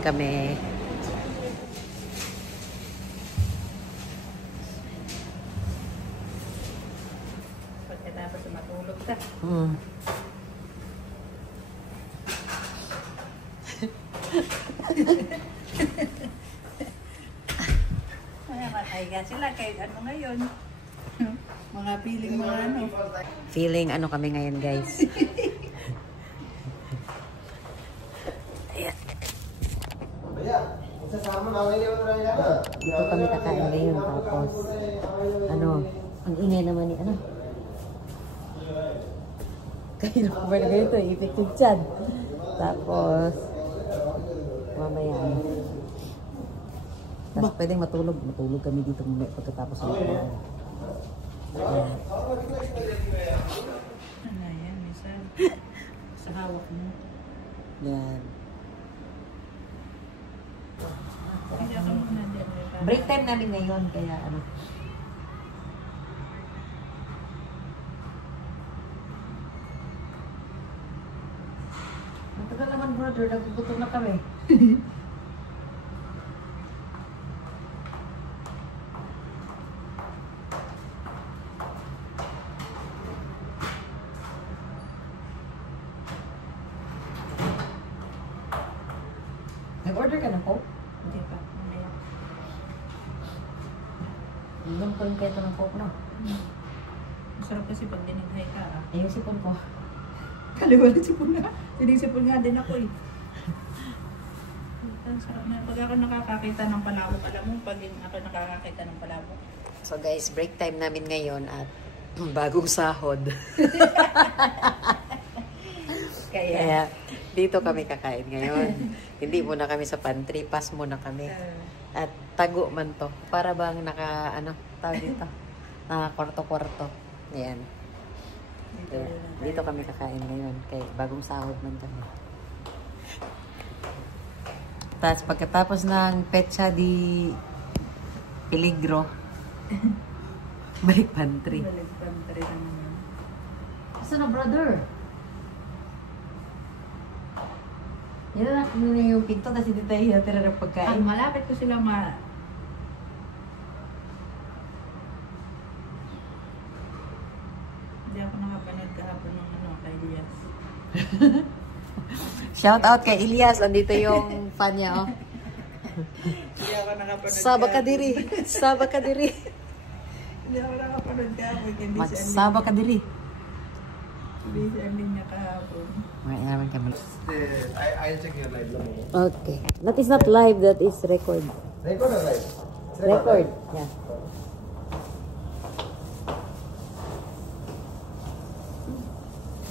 Kakain kami. Pagkatapos matulog ka. Kaya sila kahit ano ngayon. Mga feeling mga ano. Feeling ano kami ngayon, guys. Dito kami kakain ngayon, tapos ano, ang ingay naman ni ano. Kaya na pa ganito, effective chan. Tapos mamaya ano. Tapos pwedeng matulog kami dito mamaya pagkatapos ng kumain. Ano yan, minsan. Sa hawak mo. Yan. Hindi ako muna dyan. Break time namin ngayon, kaya ano. Matagal naman brother, nagugutom na kami. Nag-order ka na po? Hindi pa. Mamaya. Yung konkreto ng Coke, no? Masarap kasi pag dinighay ka. Eh, yung sipon ko. Kaliwa na sipon na. Sinisipon nga din ako eh. Ang sarap na. Pag ako nakakakita ng palabok, alam mo, pag ako nakakakita ng palabok. So guys, break time namin ngayon at bagong sahod. Kaya dito kami kakain ngayon. Hindi muna kami sa pantry, pass muna kami. At tago man to. Para bang naka, ano, tawag dito? Naka kwarto-kwarto. Ayan. Dito kami kakain ngayon. Kaya bagong sahod man kami. Tapos pagkatapos ng Petsa di Peligro, balik pantry. Balik pantry na naman. Asa na brother? Yan na yung pinto, tapos hindi tayo hinatira ng pagkain. Malapit ko sila Hindi ako nakapanood kahapon ng ano, kay Elias. Shout out kay Elias, andito yung fan niya, oh. Hindi ako nakapanood Saba ka diri. Saba ka diri. Hindi ako nakapanood kahapon. Hindi si Alin. Saba ka diri. Hindi si Alin niya kahapon. May naman kami. I'll check your live lang. Okay. That is not live, that is record. Record or live? Record. Yeah.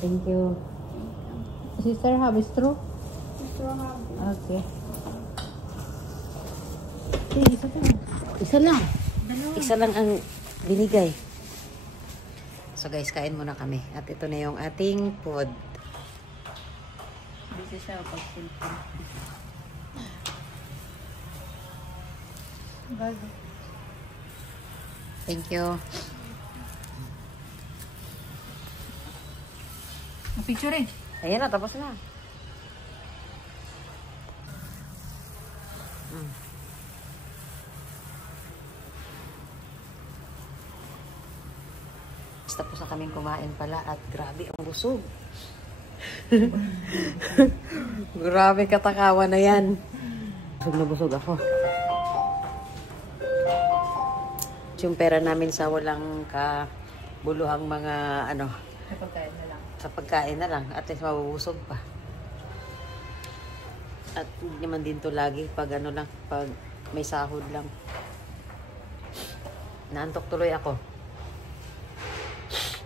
Thank you. Sister, have a straw? Okay. Isa lang. Isa lang ang binigay. So guys, kain muna kami. At ito na yung ating food. Busy siya pag cellphone. Thank you. Picture eh. Ayan na, tapos na. Tapos na kaming kumain pala at grabe ang busog. Grabe katakawan na yan. Busog na busog ako. Yung pera namin sa walang kabuluhang mga ano, Sa pagkain na lang. sa pagkain na lang. At least mabubusog pa. At hindi naman din to lagi pag ano lang, pag may sahod lang. Naantok tuloy ako.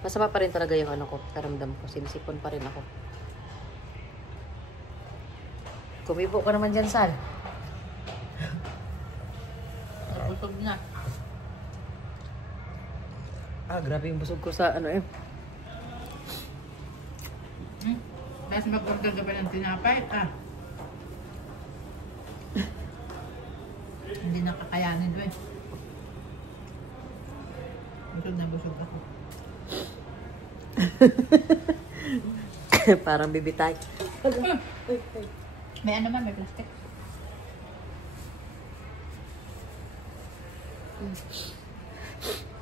Masama pa rin talaga yung ano ko, karamdam ko. Sinisipon pa rin ako. Kumibo ka naman dyan, Sal. Busog na. Grabe yung busog ko sa ano eh. Tapos mag-order ka pa ng tinapay. Hindi nakakayanin doon. Busog na busog ako. Parang bibitay. May ano man, may plastic.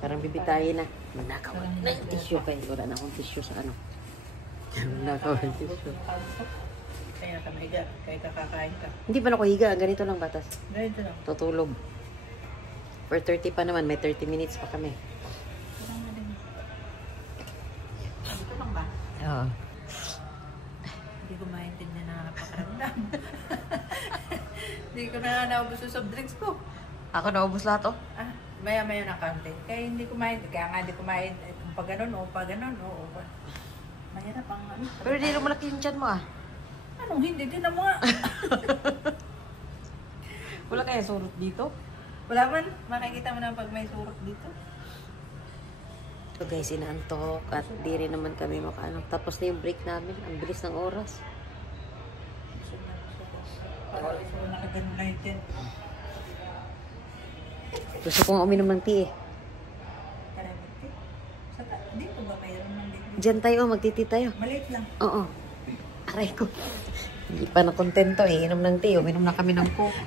Parang bibitayin na. Magnakaw na yung tissue kayo. Wala na akong tissue sa ano. Magnakaw ng tissue. Kaya ka mahiga, kaya kakakain ka. Hindi pa ako higa. Ganito lang batas. Ganito lang. Tutulog. For 30 pa naman. May 30 minutes pa kami. Dito lang ba? Oo. Hindi ko maintindihan na napakaramdam. Hindi ko na naubos yung soft drinks ko. Ako naubos lahat, oh. Ah, maya-maya na kante. Kaya hindi ko maintindihan. Kaya nga hindi ko maintindihan. Kung pa ganun o pa ganun. Oo. Mahirap ang ano. Pero di lumalaki yung tiyan mo, ah. Anong hindi din na mga? Wala kaya surot dito? Wala man. Makikita mo na pag may surot dito. So guys, inaantok at di rin naman kami makaano. Tapos na yung break namin. Ang bilis ng oras. So, nakaganon na yun. Gusto kong uminom ng tea, eh. Dito ba mayroon ng dito? Diyan tayo, magtiti tayo. Maliit lang. Oo. Aray ko. Hindi pa na kontento, eh. Inom ng tea. Uminom na kami ng coke.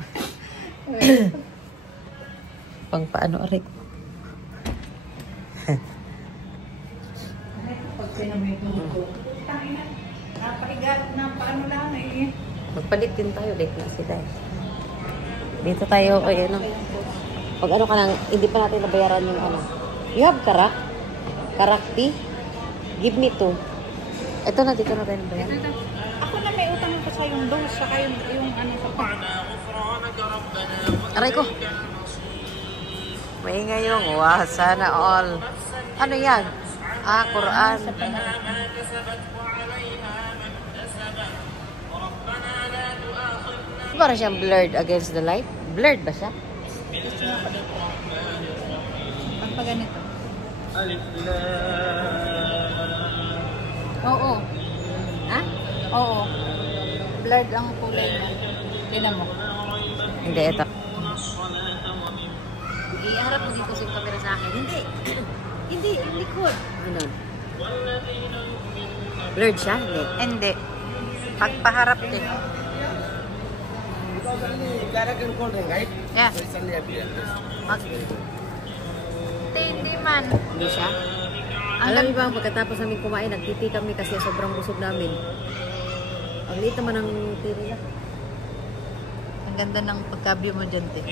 Pang paano, aray ko. Pag sinamay ko, napahiga na paano lang eh. Magpalit din tayo. Late na sila, eh. Dito tayo, ay ano. Pag ano ka lang, hindi pa natin nabayaran yung ano. You have karak? Karak tea? Give me 2. Ito na, dito na tayo nabayaran. Ako na may utang ko sa yung dose, saka yung ano sa pang. Aray ko. May ngayong, wow, sana all. Ano yan? Ah, Quran. Parang siyang blurred against the light. Blurred ba siya? Gusto nga ko dito. Pag ganito. Oo. Ha? Oo. Blurred ang kulay niya. Tingnan mo. Hindi, ito. Iharap mo dito sa camera sa akin. Hindi. Hindi, yung likod. Ano? Blurred siya? Hindi. Hindi. Pagpaharap din. Yeah. Hindi man. Hindi siya? Alam niyo ba, pagkatapos namin kumain, nagtiti kami kasi sobrang busog namin. Ang liit naman ng tiri na. Ang ganda ng pagkabyo mo dyan, te.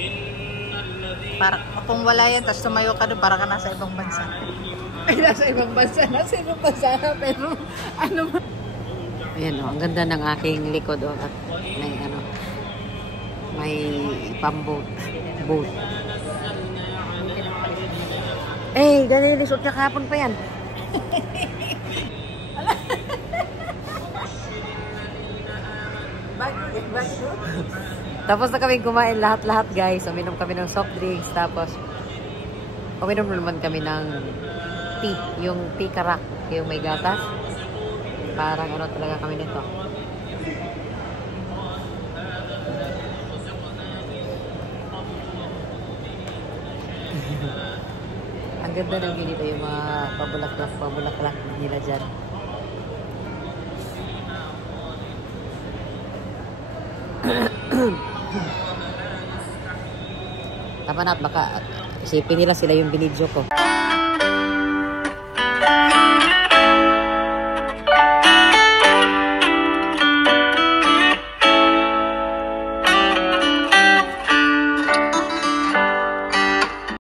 Para, kung wala yan, tapos tumayo ka doon, para ka nasa ibang bansa. Ay, nasa ibang bansa. Nasa ibang bansa na, pero ano ba? Ayan o, ang ganda ng aking likod o. At may ano, may pamboat. Boat. Eh, ganun yung resort niya kahapon pa yan. Bago. Tapos na kami kumain lahat-lahat guys. Uminom kami ng soft drinks. Tapos, uminom naman kami ng tea. Yung tea karak. Yung may gatas. Parang ano talaga kami nito. Ang ganda ng view dito. Yung mga pabulaklak nila dyan. Tama na, baka isipin nila sila yung binidyo ko.